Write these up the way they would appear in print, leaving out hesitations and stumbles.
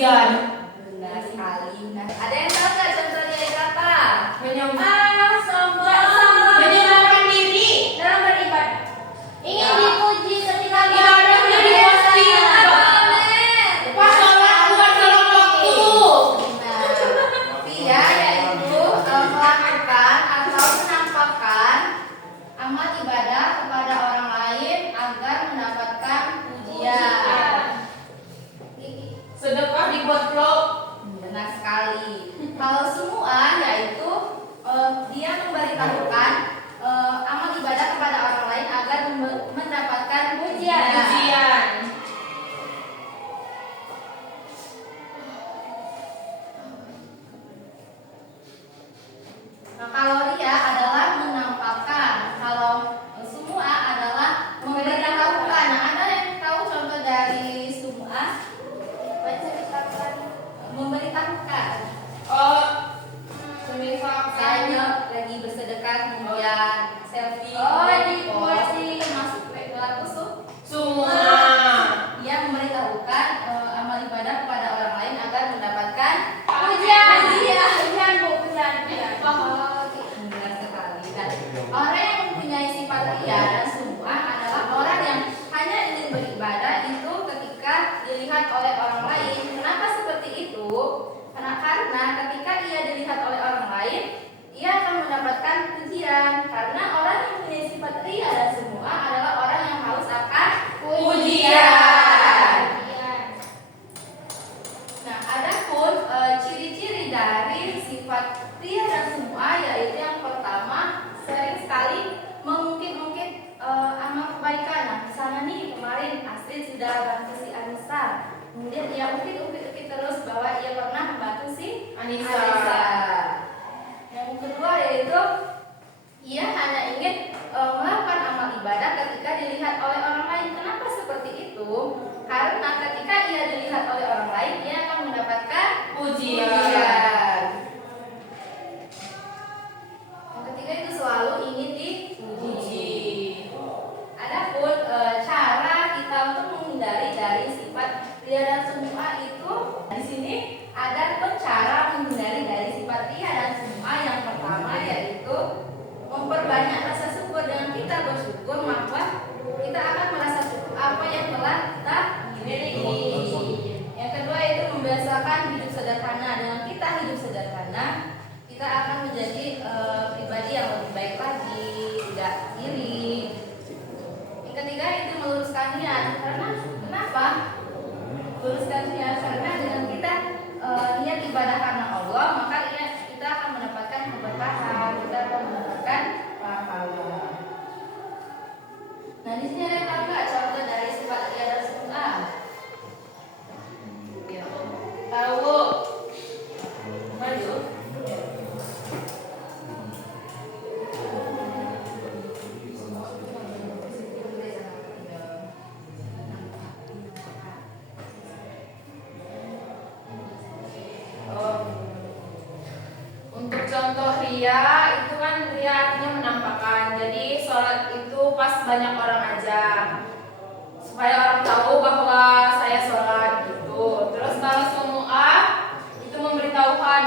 pujian. Benar sekali. Nah, ada yang tahu nggak contoh dari apa? Menyembahkan diri. Dalam beribadah. Ingin Ya. dipuji ketika Ibadah menjadi posting. Pas sholat bukan sholat waktu. Nah, dia yaitu melakukan atau menampakkan amal ibadah kepada orang lain agar mendapatkan pujian. Sedekah dibuat vlog. Benar sekali. Kalau semua yaitu dia memberitahukan amal ibadah kepada orang lain agar mendapatkan pujian. Pujian. Nah, kalau ria adalah menampakkan, kalau semua adalah memberitahukan. Nah, ada yang tahu contoh dari semua? Memberitahukan. Oh, semisal Misalnya lagi bersedekah kemudian selfie, dibuat sih masuk ke tusuk. semua. Dia memberitahukan amal ibadah kepada orang lain agar mendapatkan Pujian. pujian. Pujian, Bu, pujian. Benar sekali. Dan orang yang mempunyai sifat ria dan semua adalah orang yang hanya ingin beribadah itu ketika dilihat oleh orang lain. Kenapa seperti itu? Karena ketika ia dilihat oleh orang lain, ia akan mendapatkan pujian. Karena orang yang mempunyai sifat ria dan semua adalah orang yang haus akan pujian. Nah, adapun ciri-ciri dari sifat ria dan semua yaitu yang pertama sering sekali mengungkit-ungkit amal kebaikan. Nah, misalnya nih kemarin Astrid sudah bantu si Anissa, kemudian ia ungkit-ungkit terus bahwa ia pernah membantu si Anissa. Yang kedua yaitu ia hanya ingin melakukan amal ibadah ketika dilihat oleh orang lain. Kenapa seperti itu? Karena ketika ia dilihat oleh orang lain, ia akan mendapatkan Pujian. Yang ketiga itu selalu ingin dipuji. Puji. Adapun cara kita untuk menghindari dari sifat ria dan semua itu di sini ada pun cara menghindari dari sifat ria dan semua. Yang pertama yaitu memperbanyak rasa syukur. Dengan kita bersyukur maka kita akan merasa cukup apa yang telah kita miliki. Yang kedua yaitu membiasakan hidup sederhana. Dengan kita hidup sederhana, kita akan menjadi pribadi yang lebih baik lagi, tidak iri. Yang ketiga itu meluruskan niat. Karena kenapa? Meluruskan niat karena dengan kita niat ibadah karena Allah, maka kita akan mendapatkan keberkahan, kita akan mendapatkan pahala. Nah, di sini ada yang tahu nggak contoh dari sifat ria dan semua? Ya. Tahu. Maju. Untuk contoh ria, itu kan ria artinya menampakkan. Jadi sholat itu pas banyak orang aja, supaya orang tahu bahwa saya sholat gitu. Terus kalau semua itu memberitahukan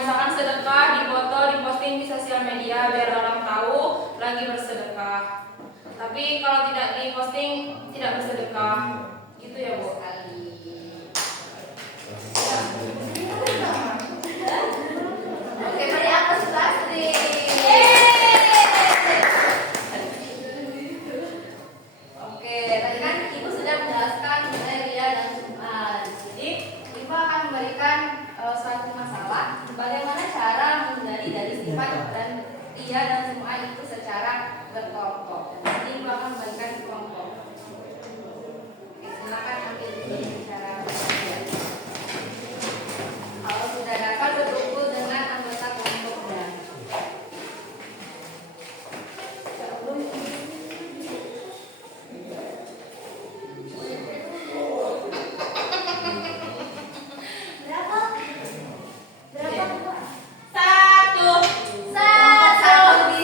misalkan sedekah difoto, diposting di sosial media biar orang tahu lagi bersedekah. Tapi kalau tidak diposting tidak bersedekah, gitu ya Bu. Oke, beri aplaus untuk Astrid. Oke, tadi kan Ibu sudah menjelaskan mengenai ria dan sum'ah. Di sini Ibu akan memberikan suatu masalah bagaimana cara menghindari dari sifat dan ria dan sum'ah itu secara berkelompok. Jadi Ibu akan memberikan kelompok. Oke, silakan ambil dulu cara menghindari. Kalau sudah dapat berkumpul dengan anggota kelompoknya. Berapa? Satu. Satu di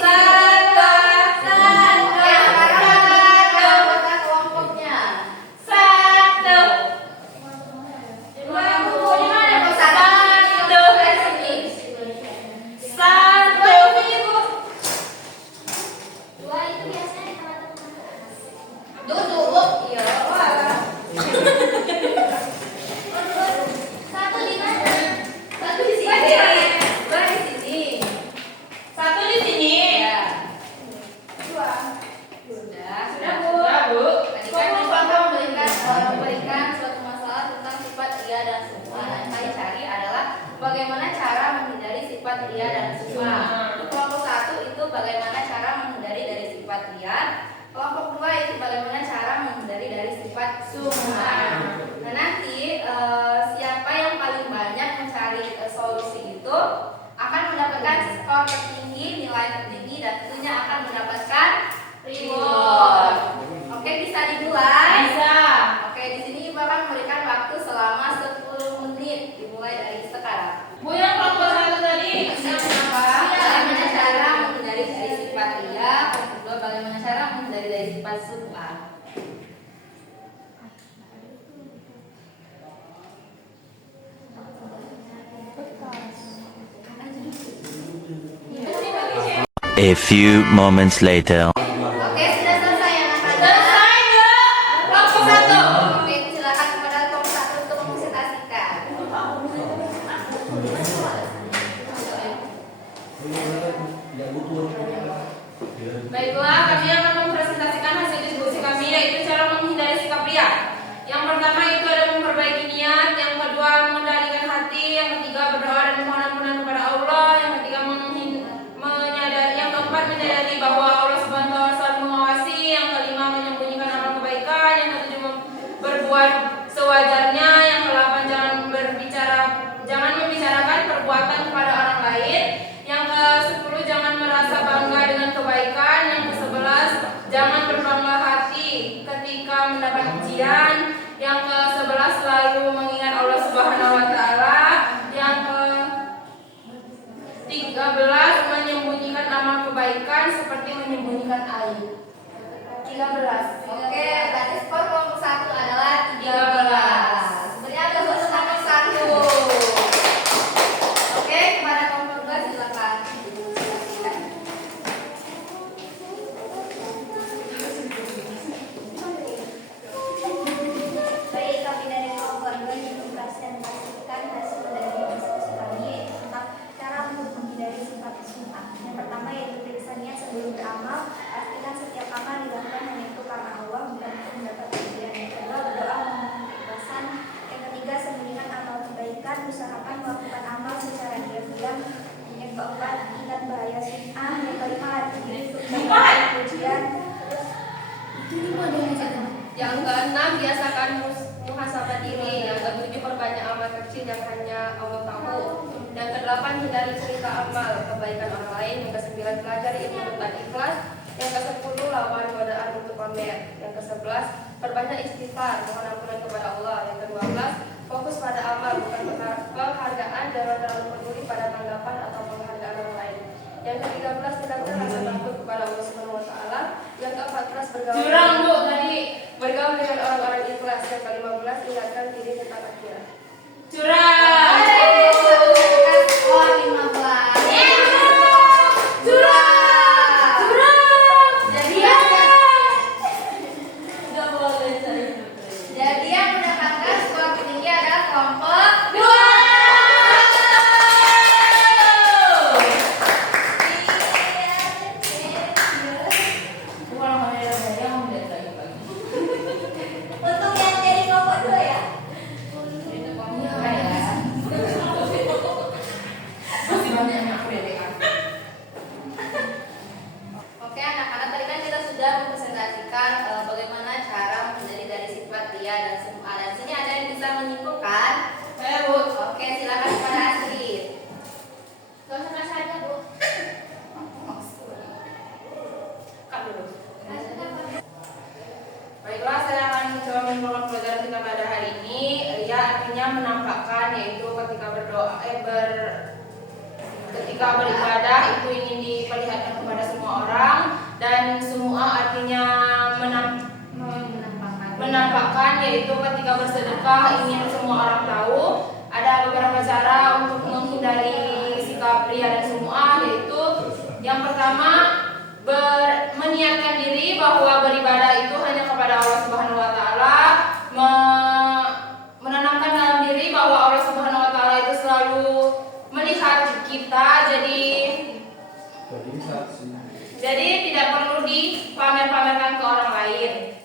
semua. Nah nanti siapa yang paling banyak mencari solusi itu akan mendapatkan skor tertinggi, nilai tertinggi, dan tentunya akan mendapatkan reward. Oke, bisa dimulai? Bisa. Oke, di sini Ibu akan memberikan waktu selama 10 menit dimulai dari sekarang. Bu, yang kelompok satu tadi Apa? Bagaimana cara menghindari dari sifat ria? Yang kedua, bagaimana cara menghindari dari sifat suka? A few moments later. Oke, sudah selesai ya anak-anak? selesai nggak? Kelompok satu. Oke, silakan kepada kelompok satu untuk mempresentasikan. Baiklah, kami akan mempresentasikan hasil diskusi kami, yaitu cara menghindari sikap ria. Yang pertama itu ada memperbaiki niat, yang kedua mengendalikan hati, yang ketiga berdoa dan memohon ampunan kepada Allah, yang ketiga menyadari, yang keempat menyadari bahwa Allah Subhanahu wa taala selalu mengawasi, yang kelima menyembunyikan amal kebaikan, yang ketujuh berbuat sewajarnya, yang kedelapan jangan membicarakan perbuatan kepada orang lain, yang ke-10 jangan merasa bangga dengan kebaikan, yang ke-11 jangan berbangga hati ketika mendapat ujian, yang ke-11 selalu mengingat Allah Subhanahu wa taala, yang ke-13 menyembunyikan amal kebaikan seperti menyembunyikan air. 13. Oke, berarti skor kelompok satu adalah 13. Sebenarnya ada satu nomor satu. Oke, kepada kelompok dua silakan. Baik, kami dari kelompok 2 ingin mempresentasikan hasil dari diskusi kami tentang cara untuk menghindari sifat sum'ah. Yang pertama yaitu periksa niat sebelum beramal. Pastikan setiap amal dilakukan hanya itu karena Allah, bukan untuk mendapat pujian. Yang kedua, berdoa memohon keikhlasan. Yang ketiga, sembunyikan amal kebaikan. Usahakan melakukan amal secara diam-diam. Yang keempat, ingat bahaya sum'ah. Yang kelima, hati diri untuk mendapat pujian. Yang keenam, biasakan muhasabah diri. Yang ketujuh, perbanyak amal kecil yang hanya Allah tahu. Yang kedelapan, hindari cerita amal kebaikan orang lain. Yang kesembilan, pelajari ilmu dan ikhlas. Yang ke-10, lawan godaan untuk pamer. Yang ke-11, perbanyak istighfar, mohon ampunan kepada Allah. Yang ke-12, fokus pada amal, bukan penghargaan, jangan terlalu peduli pada tanggapan atau penghargaan orang lain. Yang ke-13, tingkatkan rasa takut kepada Allah Subhanahu wa taala. Yang ke-14, Curang, Bu, tadi. bergaul dengan orang-orang ikhlas. Yang ke-15, ingatkan diri tentang akhirat. Curang. Skor 15. Curang. Jadi yang mendapatkan skor tertinggi adalah kelompok 2. Untuk yang dari kelompok 2 ya. Masih banyak yang aku dedekan. Oke anak-anak, tadi kan kita sudah mempresentasikan bagaimana cara menghindari dari sifat ria dan sum'ah. Dan sini ada yang bisa menyimpulkan. Saya, Bu. Oke, silakan kepada Astrid. Gak usah kasih aja, Bu. Kak dulu. Baiklah, saya akan mencoba menyimpulkan pelajaran kita pada hari ini. Ria artinya menampakkan, yaitu ketika berdoa, ketika beribadah itu ingin diperlihatkan kepada semua orang, dan semua artinya menampakkan, yaitu ketika bersedekah ingin semua orang tahu. Ada beberapa cara untuk menghindari sikap ria dan semua, yaitu yang pertama meniatkan diri bahwa beribadah itu hanya kepada Allah Subhanahu wa taala, menanamkan dalam diri bahwa Allah Subhanahu wa taala itu selalu melihat kita, jadi tidak perlu dipamer-pamerkan ke orang lain.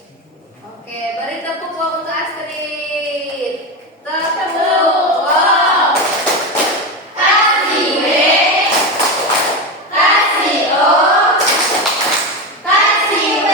Oke, beri tepuk untuk Astrid. Tepuk. Kasih W. Kasih O. Kasih W.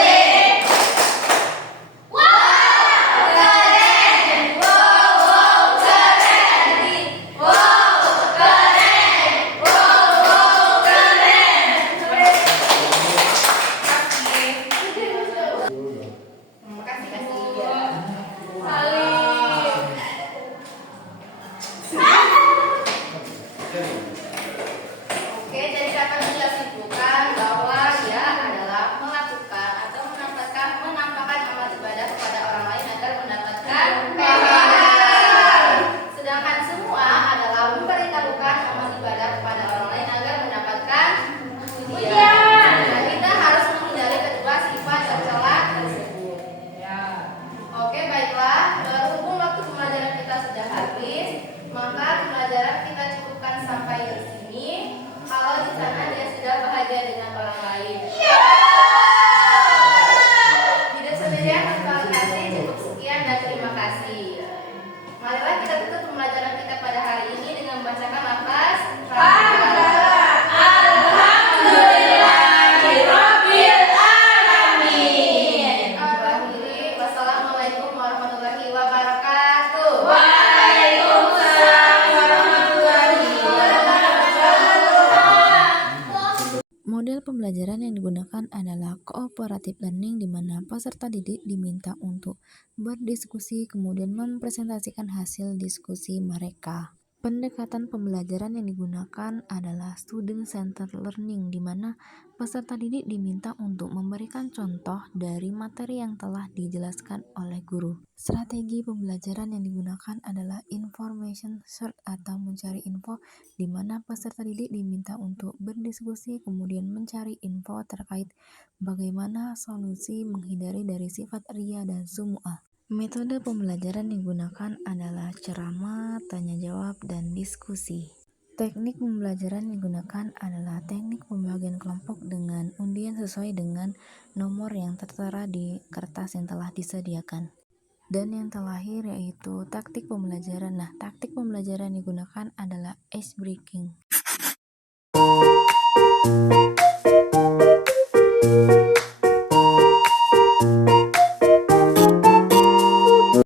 Cooperative learning di mana peserta didik diminta untuk berdiskusi kemudian mempresentasikan hasil diskusi mereka. Pendekatan pembelajaran yang digunakan adalah student-centered learning di mana peserta didik diminta untuk memberikan contoh dari materi yang telah dijelaskan oleh guru. Strategi pembelajaran yang digunakan adalah information search atau mencari info di mana peserta didik diminta untuk berdiskusi kemudian mencari info terkait bagaimana solusi menghindari dari sifat ria dan sumu'ah. Metode pembelajaran yang digunakan adalah ceramah, tanya jawab, dan diskusi. Teknik pembelajaran yang digunakan adalah teknik pembagian kelompok dengan undian sesuai dengan nomor yang tertera di kertas yang telah disediakan. Dan yang terakhir yaitu taktik pembelajaran. Taktik pembelajaran yang digunakan adalah ice breaking.